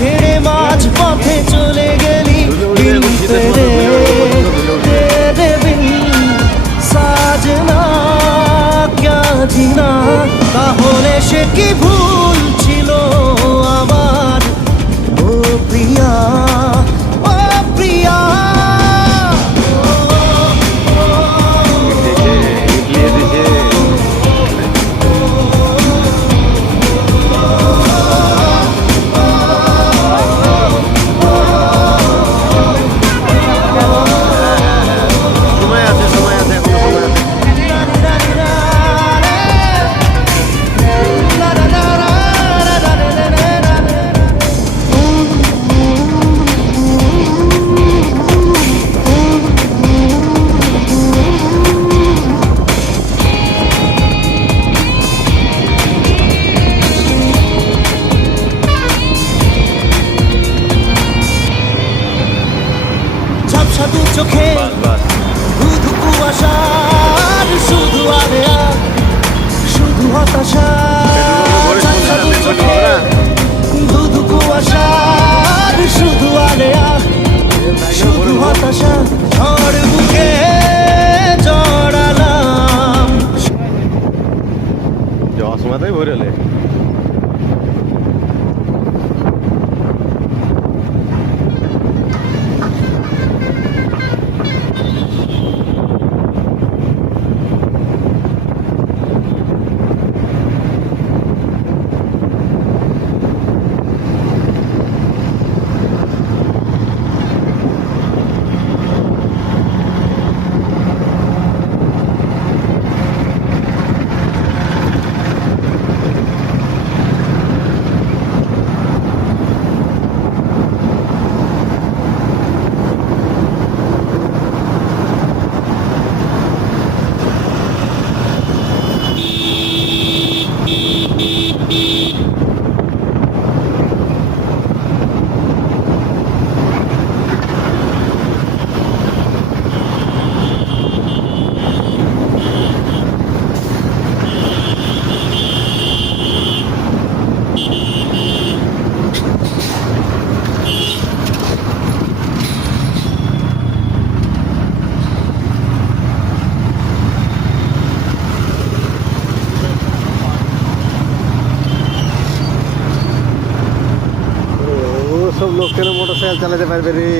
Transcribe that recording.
ছেড়ে মাঝ পথে চলে গেলি দিল तेरे बिन साजना क्या जीना তাহলে সে কি ভুল ছিল আমার ও প্রিয়া ও প্রিয়া দু চোখে শুধু কুয়াশার শুধু আরে শুধু হতাশা দু চোখে শুধু কুয়াশার শুধু আরে শুধু হতাশা ঝড় বুকে জড়ালাম জসমাতাই ভরেলে সব লোক কেন মোটরসাইকেল চালাতে পারবে রে?